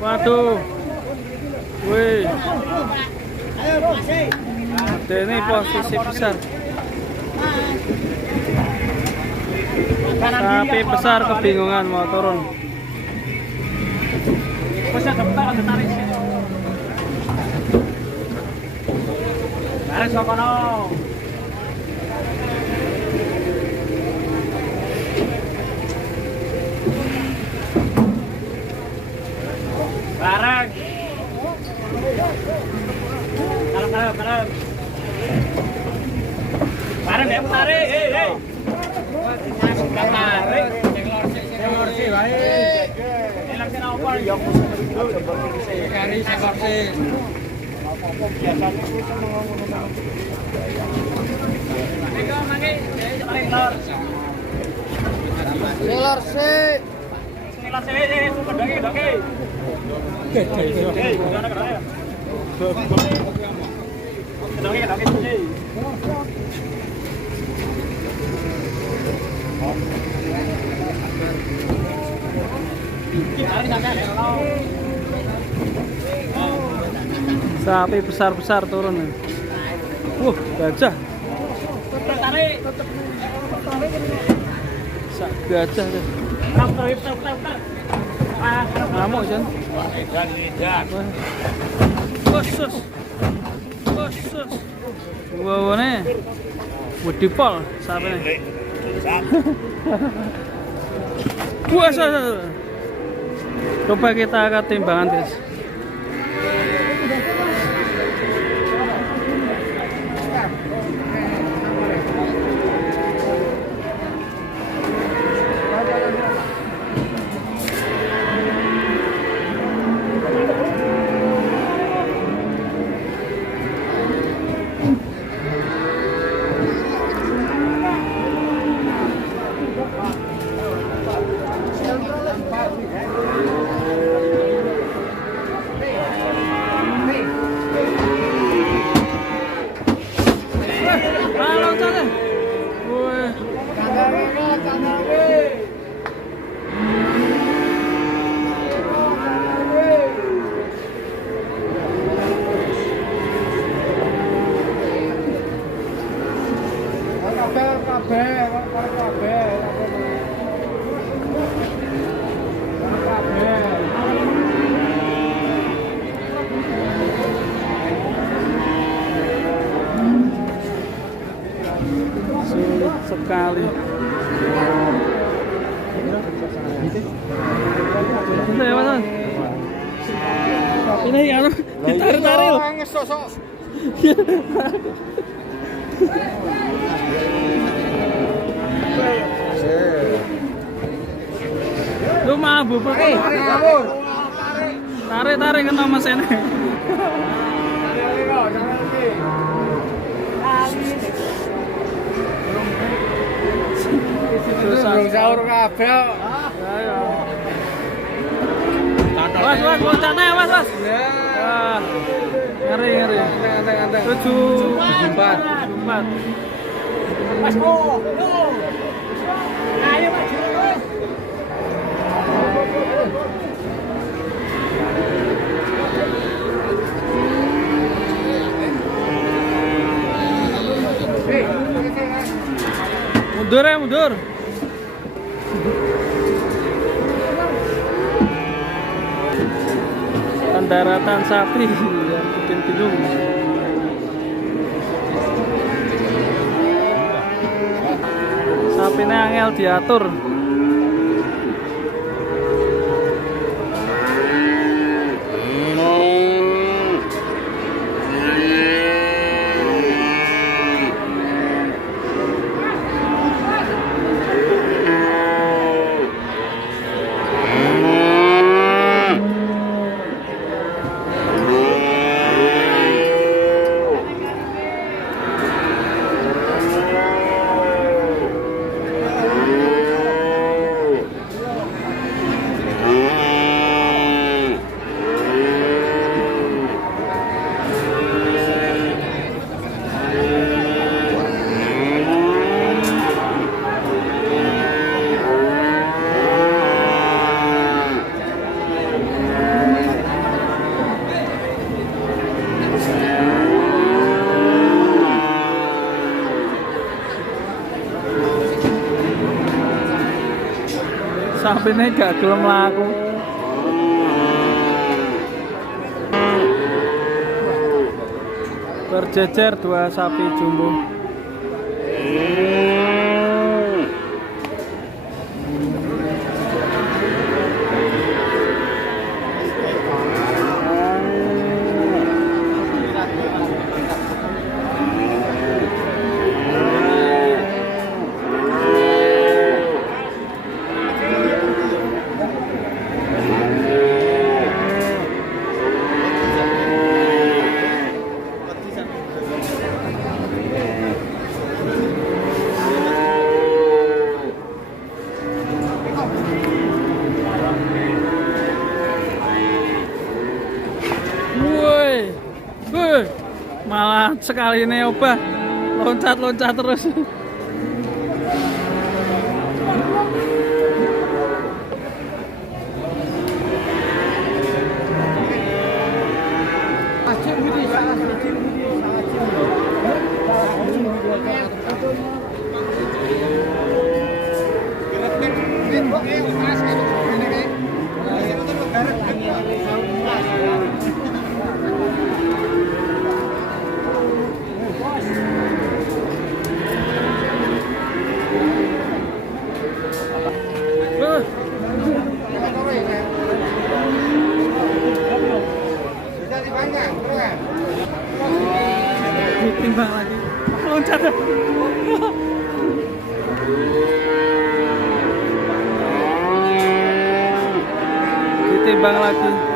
Waduh. Wih. Ini posisi besar. Sapi besar kebingungan mau turun. Barang. Barang. Barang ya tarik. Hei. Tarik. Senglor sih bae. Langsung apa yo kari senglor sih. Apa biasanya ku seneng ngono. Nego mangke senglor. Senglor sih. Senglor sih doke. Sapi besar-besar turun. Gajah. Gajah deh. Ngamuk Jan. Khusus. Wow nih. Wedi pol sapi nih. Puasa. Coba kita angkat timbangan guys. Sulit sekali. Ini mana? Ini yang ditarik-tarik. Lu malah bubur. Tarik kena mesinnya. Sahur kabeh. Ayo. Was, loncatnya ya, was. Wah. Ngeri. Anteng. 7 4. Mas go. Ayo maju terus. Mundur. Pendaratan sapi yang bikin bingung. Sapinya angel diatur. Sapine gak gelem mlaku. Berjejer dua sapi jumbo. Woi, woi, malah sekali ini obah loncat-loncat terus. Ditimbang lagi, loncat. Ditimbang lagi.